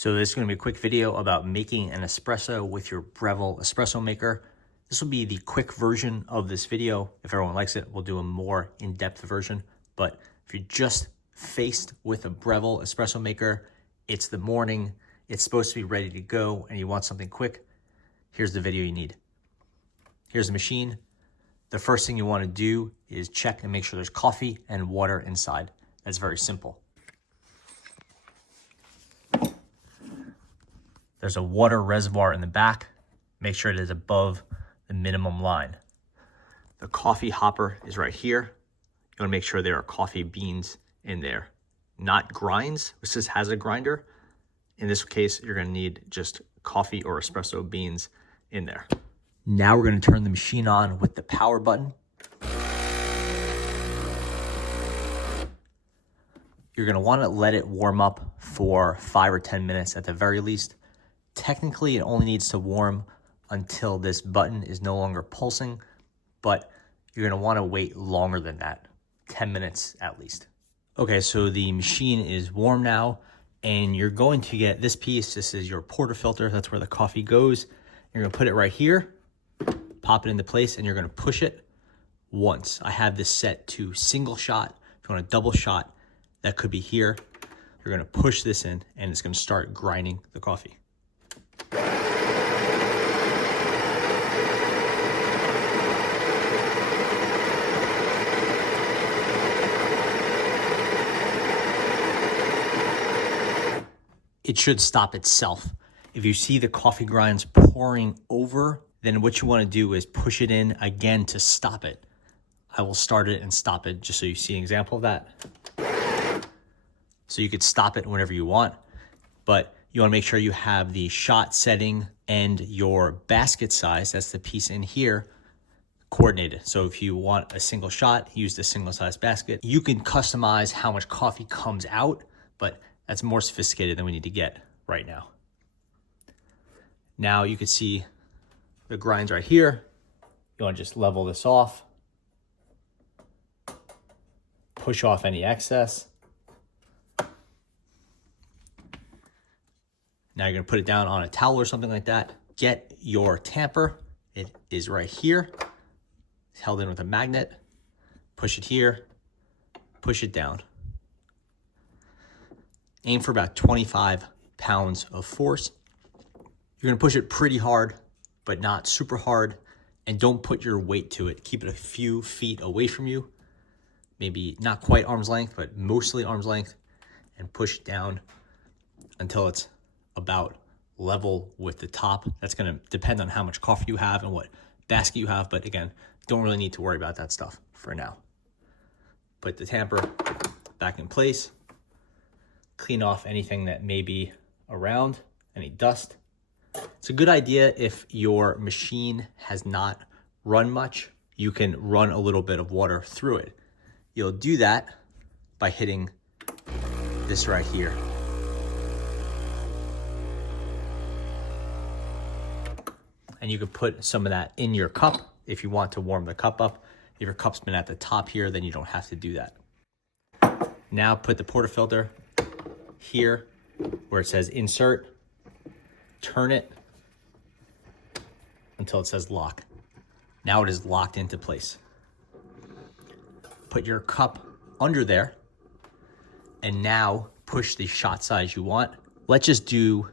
So this is going to be a quick video about making an espresso with your Breville espresso maker. This will be the quick version of this video. If everyone likes it, we'll do a more in-depth version. But if you're just faced with a Breville espresso maker, it's the morning, it's supposed to be ready to go, and you want something quick, here's the video you need. Here's the machine. The first thing you want to do is check and make sure there's coffee and water inside. That's very simple. There's a water reservoir in the back. Make sure it is above the minimum line. The coffee hopper is right here. You want to make sure there are coffee beans in there, not grinds. This just has a grinder. In this case, you're going to need just coffee or espresso beans in there. Now we're going to turn the machine on with the power button. You're going to want to let it warm up for 5 or 10 minutes at the very least. Technically, it only needs to warm until this button is no longer pulsing, but you're going to want to wait longer than that, 10 minutes at least. Okay, so the machine is warm now, and you're going to get this piece. This is your portafilter. That's where the coffee goes. You're going to put it right here, pop it into place, and you're going to push it once. I have this set to single shot. If you want a double shot, that could be here. You're going to push this in, and it's going to start grinding the coffee. It should stop itself. If you see the coffee grinds pouring over, then what you want to do is push it in again to stop it. I will start it and stop it just so you see an example of that. So you could stop it whenever you want, but you want to make sure you have the shot setting and your basket size, that's the piece in here, coordinated. So if you want a single shot, use the single size basket. You can customize how much coffee comes out, but that's more sophisticated than we need to get right now. Now you can see the grinds right here. You want to just level this off, push off any excess. Now you're going to put it down on a towel or something like that. Get your tamper. It is right here. It's held in with a magnet. Push it here. Push it down. Aim for about 25 pounds of force. You're going to push it pretty hard, but not super hard. And don't put your weight to it. Keep it a few feet away from you. Maybe not quite arm's length, but mostly arm's length. And push it down until it's about level with the top. That's going to depend on how much coffee you have and what basket you have. But again, don't really need to worry about that stuff for now. Put the tamper back in place. Clean off anything that may be around, any dust. It's a good idea if your machine has not run much, you can run a little bit of water through it. You'll do that by hitting this right here. And you could put some of that in your cup if you want to warm the cup up. If your cup's been at the top here, then you don't have to do that. Now put the portafilter here where it says insert, turn it until it says lock. Now it is locked into place. Put your cup under there and now push the shot size you want. Let's just do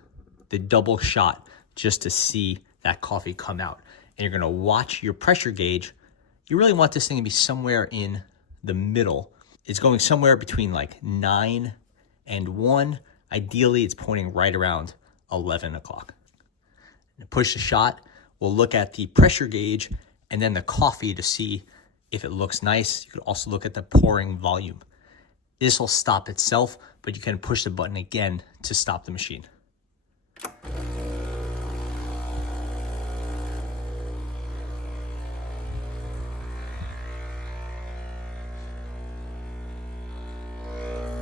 the double shot just to see that coffee come out. And you're gonna watch your pressure gauge. You really want this thing to be somewhere in the middle. It's going somewhere between like 9 and 1. Ideally, it's pointing right around 11 o'clock. Push the shot. We'll look at the pressure gauge and then the coffee to see if it looks nice. You could also look at the pouring volume. This will stop itself, but you can push the button again to stop the machine.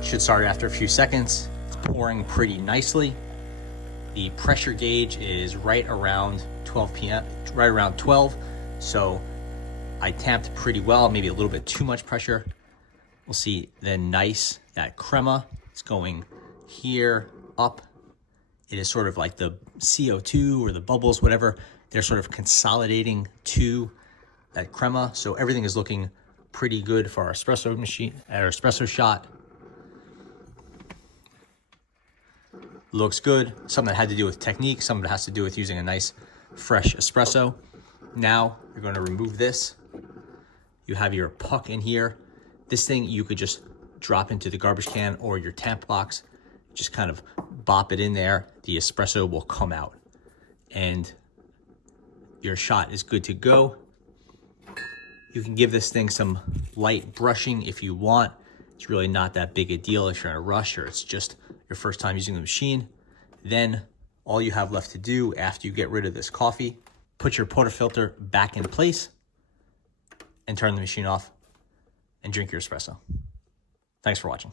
Should start after a few seconds. It's pouring pretty nicely. The pressure gauge is right around 12 p.m., right around 12. So I tamped pretty well, maybe a little bit too much pressure. We'll see the nice, that crema is going here, up, it is sort of like the CO2 or the bubbles, whatever, they're sort of consolidating to that crema. So everything is looking pretty good for our espresso machine, our espresso shot. Looks good. Some that had to do with technique, some of it has to do with using a nice fresh espresso. Now you're going to remove this. You have your puck in here. This thing you could just drop into the garbage can or your tamp box. Just kind of bop it in there. The espresso will come out and your shot is good to go. You can give this thing some light brushing if you want. It's really not that big a deal if you're in a rush or it's just your first time using the machine. Then all you have left to do after you get rid of this coffee, put your portafilter back in place and turn the machine off and drink your espresso. Thanks for watching.